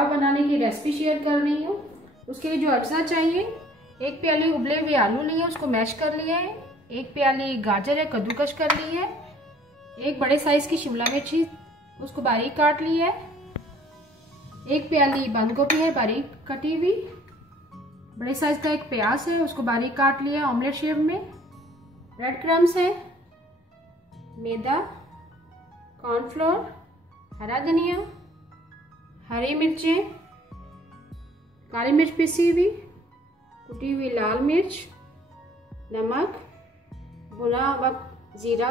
कबाब बनाने की recipe share कर रही हूँ। उसके लिए जो अज्जा चाहिए, 1 प्याली उबले हुए आलू लिए, उसको मैश कर लिया है। 1 प्याली गाजर है, कद्दूकश कर ली है। 1 बड़े साइज की शिमला मिर्ची, उसको बारीक काट ली है। 1 प्याली बंद गोभी है, बारीक कटी हुई। बड़े साइज का 1 प्याज है, उसको बारीक काट लिया ऑमलेट शेप में। ब्रेड क्रम्स है, मैदा, कॉर्नफ्लोर, हरा धनिया, हरी मिर्चें, काली मिर्च पिसी हुई, कुटी हुई लाल मिर्च, नमक, भुना हुआ जीरा,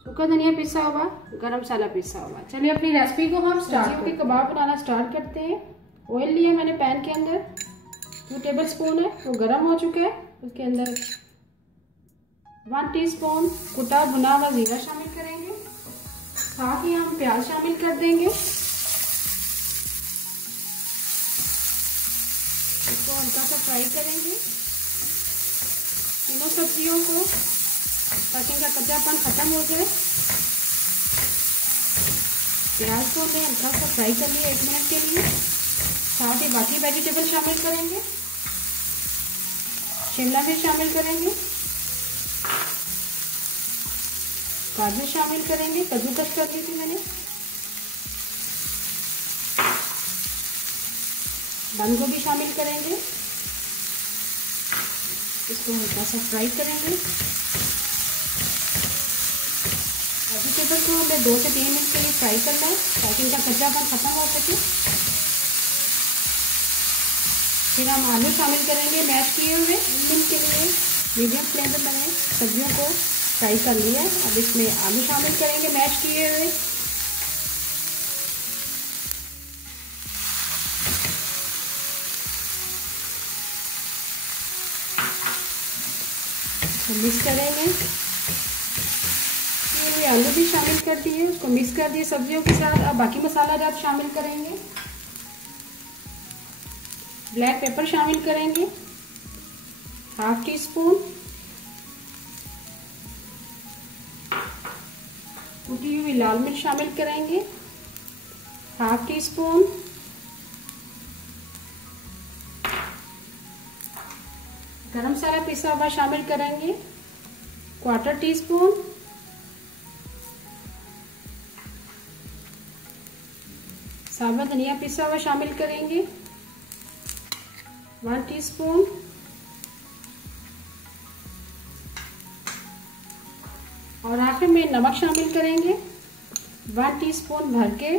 सूखा धनिया पिसा हुआ, गरम मसाला पिसा हुआ। चलिए अपनी रेसिपी को हम सब्जियों के कबाब बनाना स्टार्ट करते हैं। ऑयल लिया मैंने पैन के अंदर, 2 टेबल स्पून है, वो गरम हो चुका है। उसके अंदर 1 टीस्पून कुटा भुना हुआ जीरा शामिल करेंगे। साथ ही हम प्याज शामिल कर देंगे। इसको हल्का सा फ्राई करेंगे तीनों सब्जियों को, ताकि इनका कच्चापन खत्म हो जाए। प्याज को हमने हल्का सा फ्राई कर लिया 1 मिनट के लिए। साथ ही बाकी वेजिटेबल शामिल करेंगे। शिमला मिर्च शामिल करेंगे, गाजर शामिल करेंगे, कद्दूकस कर ली थी मैंने। बंद गोभी शामिल करेंगे, इसको हल्का सा फ्राई करेंगे। वेजिटेबल को हमें 2 से 3 मिनट के लिए फ्राई करना है, ताकि इनका कच्चापन खत्म हो सके। फिर हम आलू शामिल करेंगे मैश किए हुए। 1 मिनट के लिए मीडियम फ्लेम पर मैंने सब्जियों को फ्राई कर लिया है। अब इसमें आलू शामिल करेंगे मैश किए हुए। इसको मिक्स करेंगे। ये आलू भी शामिल कर दिए, उसको मिक्स कर दिए सब्जियों के साथ। अब बाकी मसाला जात शामिल करेंगे। ब्लैक पेपर शामिल करेंगे, 1/2 टीस्पून। कुटी हुई लाल मिर्च शामिल करेंगे, 1/2 टीस्पून। गरम मसाला पिसा हुआ शामिल करेंगे, 1/4 टीस्पून। साबुत धनिया पिसा हुआ शामिल करेंगे, 1 टीस्पून। और आखिर में नमक शामिल करेंगे, 1 टीस्पून भर के।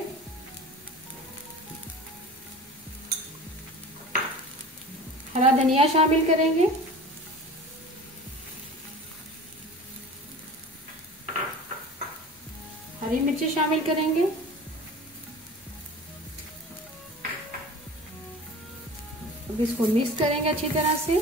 हरा धनिया शामिल करेंगे, हरी मिर्ची शामिल करेंगे। अब इसको मिक्स करेंगे अच्छी तरह से।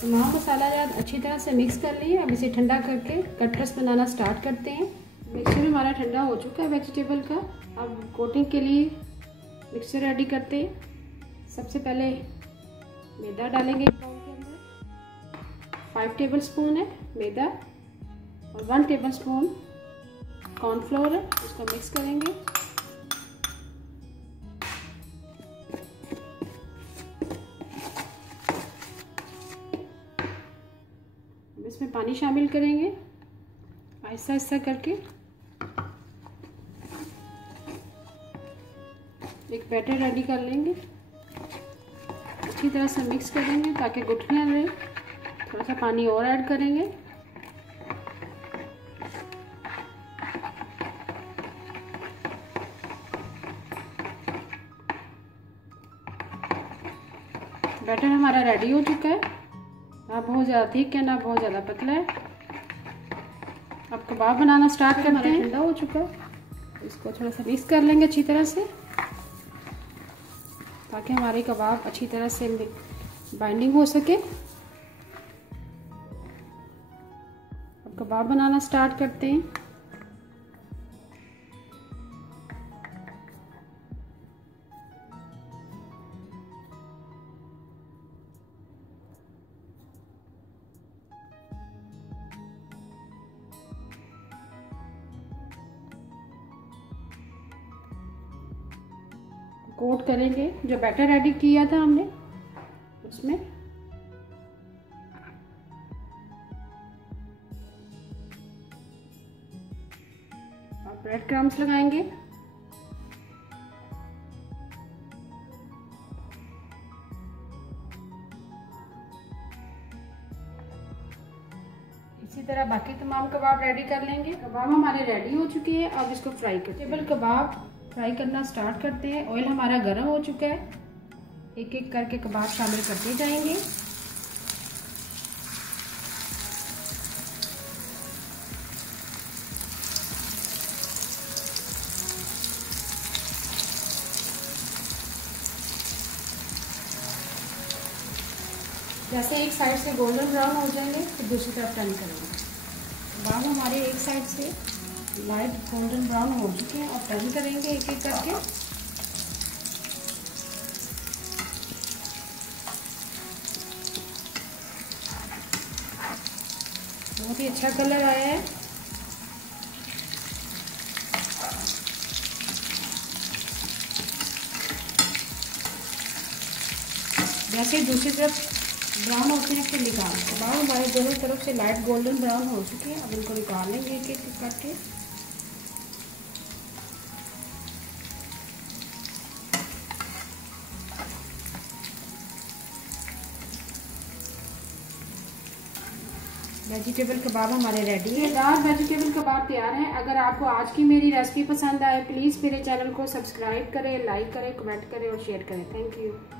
तमाम मसाला जात अच्छी तरह से मिक्स कर लिए। अब इसे ठंडा करके कटलेट्स बनाना स्टार्ट करते हैं। मिक्सचर हमारा ठंडा हो चुका है वेजिटेबल का। अब कोटिंग के लिए मिक्सचर रेडी करते हैं। सबसे पहले मैदा डालेंगे एक बाउल के अंदर। 5 टेबल स्पून है मैदा और 1 टेबल स्पून कॉर्नफ्लोर है, उसको मिक्स करेंगे। इसमें पानी शामिल करेंगे आहिस्ता आहिस्ता करके। एक बैटर रेडी कर लेंगे, अच्छी तरह से मिक्स करेंगे ताकि गुठलियां रहे। थोड़ा सा पानी और ऐड करेंगे। बैटर हमारा रेडी हो चुका है। ना बहुत ज़्यादा थिक है, ना बहुत ज़्यादा पतला है। अब कबाब बनाना स्टार्ट करते हैं। ठंडा हो चुका है, इसको थोड़ा सा मिक्स कर लेंगे अच्छी तरह से, ताकि हमारे कबाब अच्छी तरह से बाइंडिंग हो सके। अब कबाब बनाना स्टार्ट करते हैं। कोट करेंगे जो बैटर रेडी किया था हमने उसमें। और ब्रेड क्रम्स लगाएंगे। इसी तरह बाकी तमाम कबाब रेडी कर लेंगे। कबाब हमारे रेडी हो चुके हैं। अब इसको फ्राई करते हैं। टेबल कबाब फ्राई करना स्टार्ट करते हैं। ऑयल हमारा गर्म हो चुका है। एक एक करके कबाब शामिल करते जाएंगे। जैसे एक साइड से गोल्डन ब्राउन हो जाएंगे फिर दूसरी तरफ टर्न करेंगे। कबाब हमारे एक साइड से लाइट गोल्डन ब्राउन हो चुके हैं और टर्न करेंगे एक एक करके। बहुत ही अच्छा कलर आया है। जैसे दूसरी तरफ ब्राउन होते हैं फिर निकाल। कबाब हमारे दोनों तरफ से लाइट गोल्डन ब्राउन हो चुके हैं। अब इनको निकाल लेंगे एक एक करके। वेजिटेबल कबाब हमारे रेडी है। दार वेजिटेबल कबाब तैयार हैं। अगर आपको आज की मेरी रेसिपी पसंद आए प्लीज़ मेरे चैनल को सब्सक्राइब करें, लाइक करें, कमेंट करें और शेयर करें। Thank you.